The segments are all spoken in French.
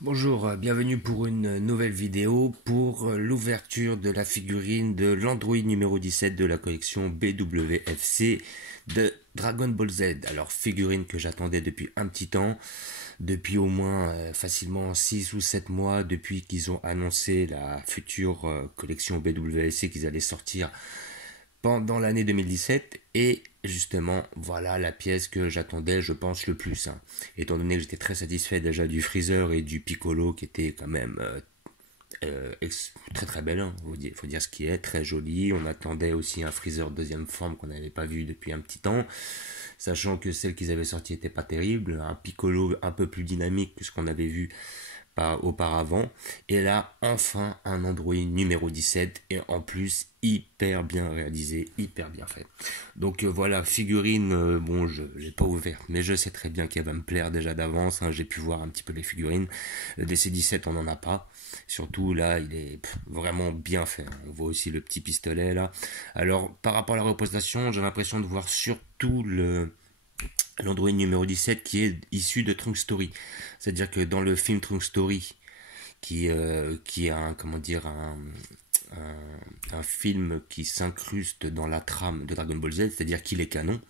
Bonjour, bienvenue pour une nouvelle vidéo pour l'ouverture de la figurine de l'Android numéro 17 de la collection BWFC de Dragon Ball Z. Alors figurine que j'attendais depuis un petit temps, depuis au moins facilement 6 ou 7 mois depuis qu'ils ont annoncé la future collection BWFC qu'ils allaient sortir pendant l'année 2017 et justement voilà la pièce que j'attendais je pense le plus hein. Étant donné que j'étais très satisfait déjà du Freezer et du Piccolo qui était quand même très très belle, hein. Faut dire ce qui est, très joli. On attendait aussi un Freezer deuxième forme qu'on n'avait pas vu depuis un petit temps, sachant que celle qu'ils avaient sortie était pas terrible, un Piccolo un peu plus dynamique que ce qu'on avait vu auparavant. Et là, enfin, un Android numéro 17 et en plus hyper bien réalisé, hyper bien fait. Donc voilà, figurine, bon, je n'ai pas ouvert, mais je sais très bien qu'elle va me plaire déjà d'avance. Hein, j'ai pu voir un petit peu les figurines. Le DC-17, on n'en a pas. Surtout là, il est vraiment bien fait. On voit aussi le petit pistolet là. Alors, par rapport à la représentation, j'ai l'impression de voir surtout l'Android numéro 17 qui est issu de Trunk Story. C'est-à-dire que dans le film Trunk Story, qui a comment dire un film qui s'incruste dans la trame de Dragon Ball Z, c'est-à-dire qu'il est canon,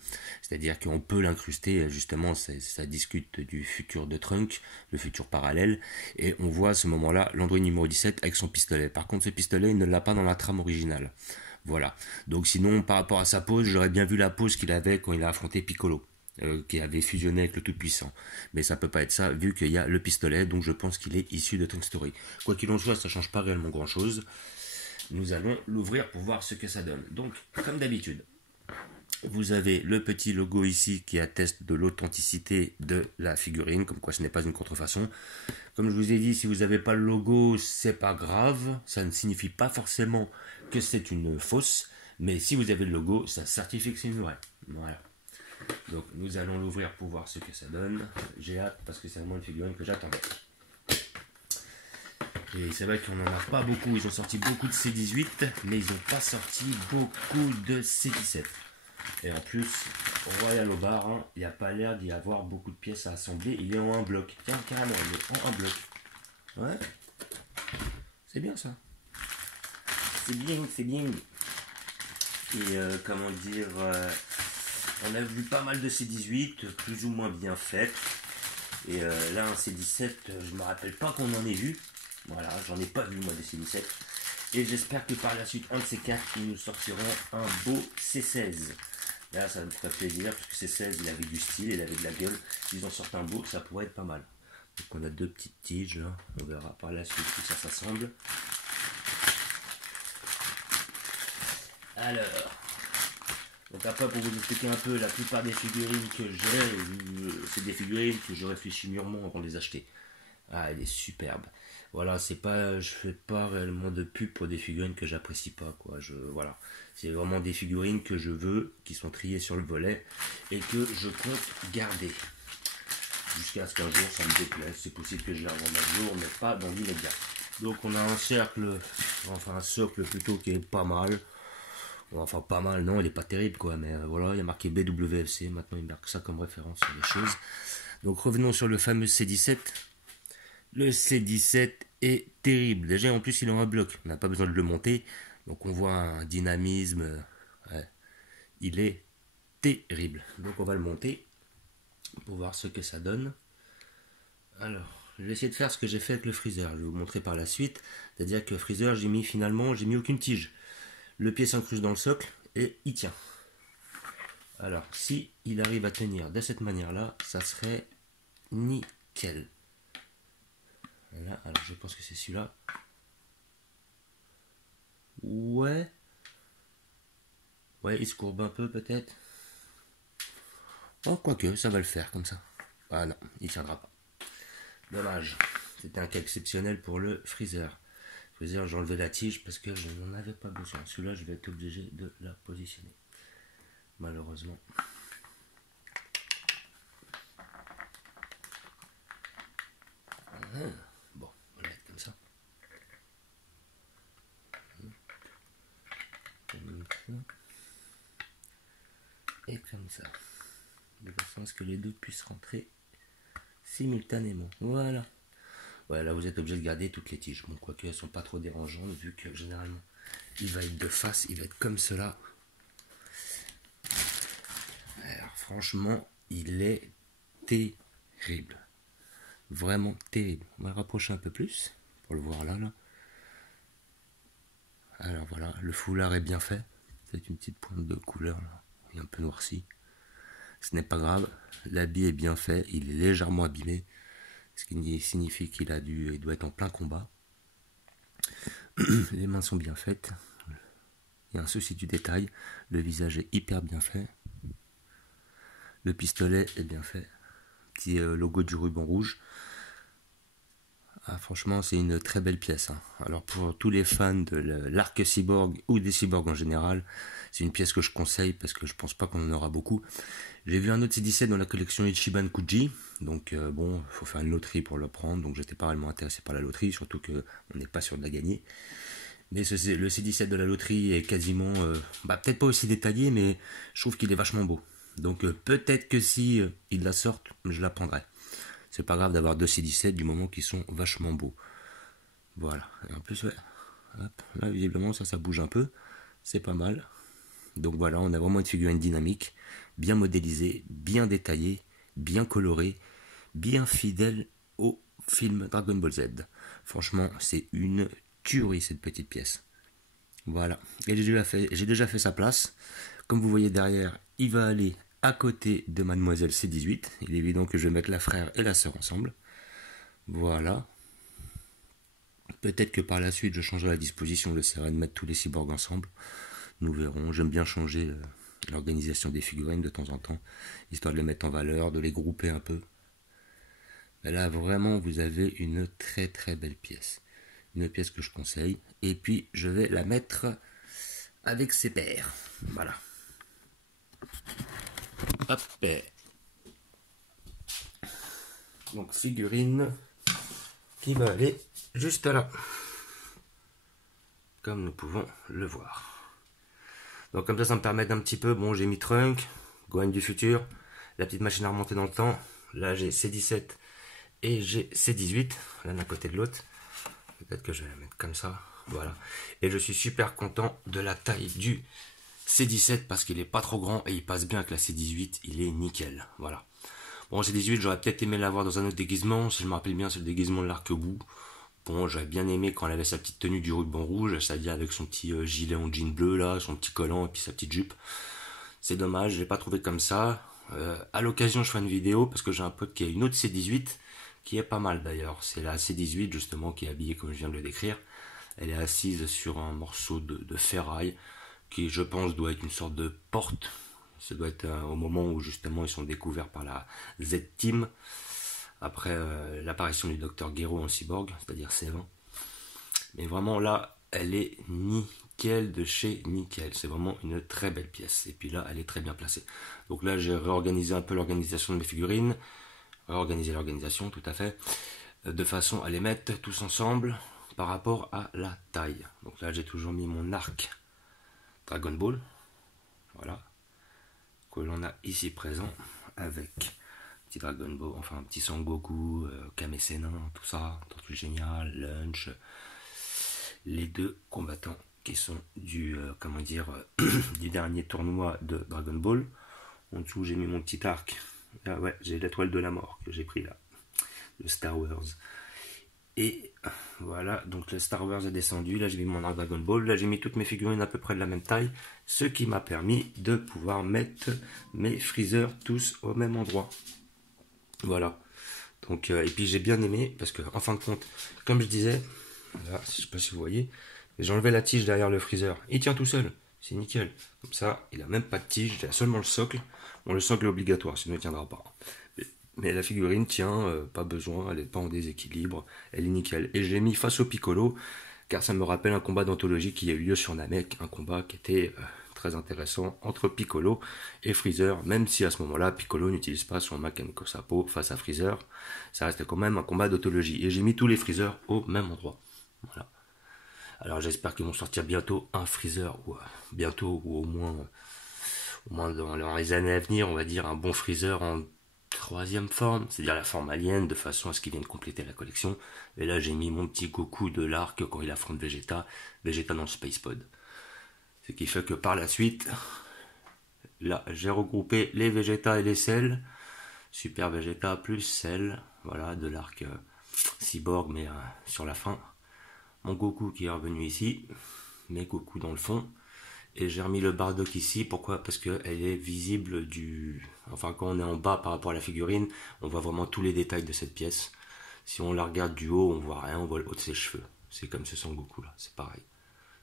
c'est-à-dire qu'on peut l'incruster, justement, ça discute du futur de Trunk, le futur parallèle, et on voit à ce moment-là l'Android numéro 17 avec son pistolet. Par contre, ce pistolet, il ne l'a pas dans la trame originale. Voilà. Donc sinon, par rapport à sa pose, j'aurais bien vu la pose qu'il avait quand il a affronté Piccolo. Qui avait fusionné avec le Tout-Puissant. Mais ça peut pas être ça, vu qu'il y a le pistolet, donc je pense qu'il est issu de Trunk Story. Quoi qu'il en soit, ça change pas réellement grand-chose. Nous allons l'ouvrir pour voir ce que ça donne. Donc, comme d'habitude, vous avez le petit logo ici qui atteste de l'authenticité de la figurine, comme quoi ce n'est pas une contrefaçon. Comme je vous ai dit, si vous n'avez pas le logo, c'est pas grave. Ça ne signifie pas forcément que c'est une fausse. Mais si vous avez le logo, ça certifie que c'est une vraie. Voilà. Donc nous allons l'ouvrir pour voir ce que ça donne. J'ai hâte parce que c'est vraiment une figurine que j'attendais. Et c'est vrai qu'on n'en a pas beaucoup. Ils ont sorti beaucoup de C18, mais ils n'ont pas sorti beaucoup de C17. Et en plus, Royal Obar, hein, il n'y a pas l'air d'y avoir beaucoup de pièces à assembler. Il est en un bloc. Tiens, carrément, il est en un bloc. Ouais, c'est bien ça. C'est bien, c'est bien. Et comment dire, on a vu pas mal de C18, plus ou moins bien faites. Et là, un C17, je me rappelle pas qu'on en ait vu. Voilà, j'en ai pas vu moi de C17. Et j'espère que par la suite, un de ces quatre, ils nous sortiront un beau C16. Là, ça me ferait plaisir, parce que C16, il avait du style, il avait de la gueule. S'ils en sortent un beau, ça pourrait être pas mal. Donc on a deux petites tiges, là. On verra par la suite où ça s'assemble. Alors, donc après, pour vous expliquer un peu, la plupart des figurines que j'ai, c'est des figurines que je réfléchis mûrement avant de les acheter. Ah, elle est superbe. Voilà, c'est pas, je fais pas réellement de pub pour des figurines que j'apprécie pas, quoi. Voilà, c'est vraiment des figurines que je veux, qui sont triées sur le volet et que je compte garder jusqu'à ce qu'un jour ça me déplaise. C'est possible que je les revende un jour, mais pas dans l'immédiat. Donc on a un cercle, enfin un socle plutôt qui est pas mal. Enfin pas mal, non, il est pas terrible quoi, mais voilà, il y a marqué BWFC. Maintenant il marque ça comme référence sur les choses. Donc revenons sur le fameux C17. Le C17 est terrible. Déjà, en plus, il est en un bloc. On n'a pas besoin de le monter. Donc, on voit un dynamisme. Ouais, il est terrible. Donc, on va le monter pour voir ce que ça donne. Alors, je vais essayer de faire ce que j'ai fait avec le Freezer. Je vais vous montrer par la suite. C'est-à-dire que Freezer, j'ai mis aucune tige. Le pied s'incruste dans le socle et il tient. Alors, si il arrive à tenir de cette manière-là, ça serait nickel. Voilà, alors je pense que c'est celui-là. Ouais. Ouais, il se courbe un peu peut-être. Oh, quoique, ça va le faire comme ça. Ah non, il tiendra pas. Dommage. C'était un cas exceptionnel pour le Freezer. Freezer, j'ai enlevé la tige parce que je n'en avais pas besoin. Celui-là, je vais être obligé de la positionner. Malheureusement. Bon, on va mettre comme ça. Et comme ça. De façon à ce que les deux puissent rentrer simultanément. Voilà. Ouais, là vous êtes obligé de garder toutes les tiges. Bon, quoique elles sont pas trop dérangeantes, vu que généralement il va être de face, il va être comme cela. Alors franchement, il est terrible. Vraiment terrible. On va le rapprocher un peu plus pour le voir là. Alors voilà, le foulard est bien fait. C'est une petite pointe de couleur là, il est un peu noirci. Ce n'est pas grave, l'habit est bien fait, il est légèrement abîmé, ce qui signifie il doit être en plein combat. Les mains sont bien faites, il y a un souci du détail, le visage est hyper bien fait, le pistolet est bien fait, petit logo du ruban rouge. Ah, franchement, c'est une très belle pièce. Hein. Alors pour tous les fans de l'arc cyborg ou des cyborgs en général, c'est une pièce que je conseille parce que je pense pas qu'on en aura beaucoup. J'ai vu un autre C17 dans la collection Ichiban Kuji, donc bon, il faut faire une loterie pour le prendre, donc j'étais pas réellement intéressé par la loterie, surtout que on n'est pas sûr de la gagner. Mais le C17 de la loterie est quasiment, peut-être pas aussi détaillé, mais je trouve qu'il est vachement beau. Donc peut-être que si ils la sortent, je la prendrai. C'est pas grave d'avoir deux C17 du moment qu'ils sont vachement beaux. Voilà. Et en plus, ouais. Hop, là, visiblement, ça bouge un peu. C'est pas mal. Donc voilà, on a vraiment une figurine dynamique, bien modélisée, bien détaillée, bien colorée, bien fidèle au film Dragon Ball Z. Franchement, c'est une tuerie cette petite pièce. Voilà. Et j'ai déjà fait sa place. Comme vous voyez derrière, il va aller à côté de Mademoiselle C18. Il est évident que je vais mettre la frère et la sœur ensemble. Voilà. Peut-être que par la suite, je changerai la disposition. J'essaierai de mettre tous les cyborgs ensemble. Nous verrons. J'aime bien changer l'organisation des figurines de temps en temps, histoire de les mettre en valeur, de les grouper un peu. Mais là, vraiment, vous avez une très très belle pièce. Une pièce que je conseille. Et puis, je vais la mettre avec ses pairs. Voilà. Hop. Donc figurine qui va aller juste là. Comme nous pouvons le voir. Donc comme ça me permet d'un petit peu, bon j'ai mis Trunk, Gohan du futur, la petite machine à remonter dans le temps. Là j'ai C17 et j'ai C18, l'un à côté de l'autre. Peut-être que je vais la mettre comme ça. Voilà. Et je suis super content de la taille du C17 parce qu'il est pas trop grand et il passe bien avec la C18, il est nickel. Voilà. Bon, C18, j'aurais peut-être aimé l'avoir dans un autre déguisement. Si je me rappelle bien, c'est le déguisement de l'arc-bout. Bon, j'aurais bien aimé quand elle avait sa petite tenue du ruban rouge, c'est-à-dire avec son petit gilet en jean bleu, là, son petit collant et puis sa petite jupe. C'est dommage, je l'ai pas trouvé comme ça. À l'occasion, je ferai une vidéo parce que j'ai un pote qui a une autre C18 qui est pas mal d'ailleurs. C'est la C18 justement qui est habillée comme je viens de le décrire. Elle est assise sur un morceau de ferraille qui, je pense, doit être une sorte de porte. Ça doit être au moment où justement ils sont découverts par la Z-Team après l'apparition du docteur Gero en cyborg, c'est-à-dire Sévin. Mais vraiment là, elle est nickel de chez nickel. C'est vraiment une très belle pièce. Et puis là, elle est très bien placée. Donc là, j'ai réorganisé un peu l'organisation de mes figurines. Réorganiser l'organisation, tout à fait. De façon à les mettre tous ensemble par rapport à la taille. Donc là, j'ai toujours mis mon arc Dragon Ball. Voilà. Que l'on a ici présent avec petit Dragon Ball, enfin un petit Sangoku, Kame Sennin, tout ça, Tortue Géniale, Lunch, les deux combattants qui sont du du dernier tournoi de Dragon Ball. En dessous j'ai mis mon petit arc. Ah ouais, j'ai l'étoile de la mort que j'ai pris là, le Star Wars. Et voilà, donc le Star Wars est descendu, là j'ai mis mon arc Dragon Ball, là j'ai mis toutes mes figurines à peu près de la même taille, ce qui m'a permis de pouvoir mettre mes Freezer tous au même endroit. Voilà. Donc, et puis j'ai bien aimé, parce que en fin de compte, comme je disais, là, je sais pas si vous voyez, j'ai enlevé la tige derrière le Freezer, il tient tout seul, c'est nickel. Comme ça, il a même pas de tige, il a seulement le socle. Bon, le socle est obligatoire, sinon il ne tiendra pas. Mais la figurine tient, pas besoin, elle n'est pas en déséquilibre, elle est nickel. Et je l'ai mis face au Piccolo, car ça me rappelle un combat d'anthologie qui a eu lieu sur Namek, un combat qui était très intéressant entre Piccolo et Freezer, même si à ce moment-là, Piccolo n'utilise pas son Makenko Sapo face à Freezer, ça reste quand même un combat d'anthologie. Et j'ai mis tous les Freezer au même endroit. Voilà. Alors j'espère qu'ils vont sortir bientôt un Freezer, ou bientôt, ou au moins dans les années à venir, on va dire un bon Freezer en troisième forme, c'est-à-dire la forme alien, de façon à ce qu'il vienne compléter la collection. Et là, j'ai mis mon petit Goku de l'arc quand il affronte Vegeta, Vegeta dans le Space Pod. Ce qui fait que par la suite, là, j'ai regroupé les Vegeta et les Cell, Super Vegeta plus Cell, voilà, de l'arc Cyborg, mais sur la fin. Mon Goku qui est revenu ici, mes Goku dans le fond. Et j'ai remis le Bardock ici, pourquoi? Parce qu'elle est visible Enfin, quand on est en bas par rapport à la figurine, on voit vraiment tous les détails de cette pièce. Si on la regarde du haut, on voit rien, on voit le haut de ses cheveux. C'est comme ce Son Goku là, c'est pareil.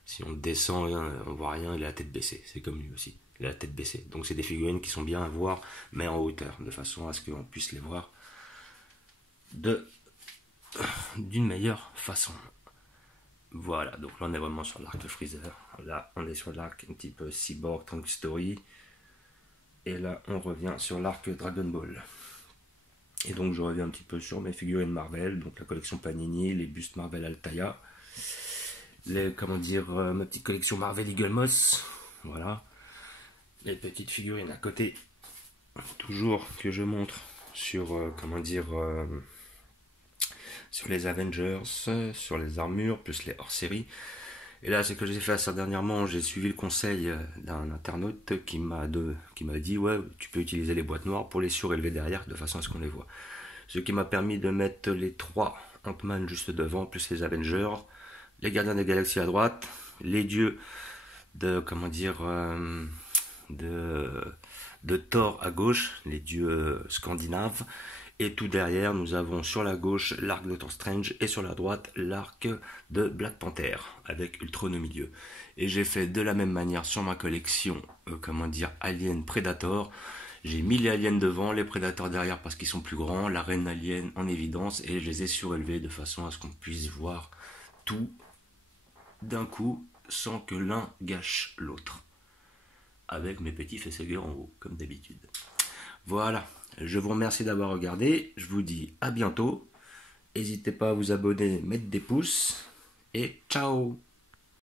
Si on descend, on voit rien, il a la tête baissée. C'est comme lui aussi, il a la tête baissée. Donc c'est des figurines qui sont bien à voir, mais en hauteur, de façon à ce qu'on puisse les voir d'une meilleure façon. Voilà, donc là on est vraiment sur l'arc de Freezer. Là on est sur l'arc un petit peu Cyborg Tank Story. Et là on revient sur l'arc Dragon Ball. Et donc je reviens un petit peu sur mes figurines Marvel, donc la collection Panini, les bustes Marvel Altaïa, ma petite collection Marvel Eagle Moss, voilà. Les petites figurines à côté, toujours que je montre sur, sur les Avengers, sur les armures, plus les hors-série. Et là, c'est que j'ai fait ça dernièrement, j'ai suivi le conseil d'un internaute qui m'a dit, ouais, tu peux utiliser les boîtes noires pour les surélever derrière, de façon à ce qu'on les voit. Ce qui m'a permis de mettre les 3 Ant-Man juste devant, plus les Avengers, les Gardiens des Galaxies à droite, les dieux de Thor à gauche, les dieux scandinaves, et tout derrière nous avons sur la gauche l'arc de Doctor Strange et sur la droite l'arc de Black Panther avec Ultron au milieu. Et j'ai fait de la même manière sur ma collection Alien Predator. J'ai mis les aliens devant, les prédateurs derrière parce qu'ils sont plus grands, la reine alien en évidence, et je les ai surélevés de façon à ce qu'on puisse voir tout d'un coup sans que l'un gâche l'autre. Avec mes petits facehuggers en haut, comme d'habitude. Voilà, je vous remercie d'avoir regardé, je vous dis à bientôt. N'hésitez pas à vous abonner, mettre des pouces, et ciao!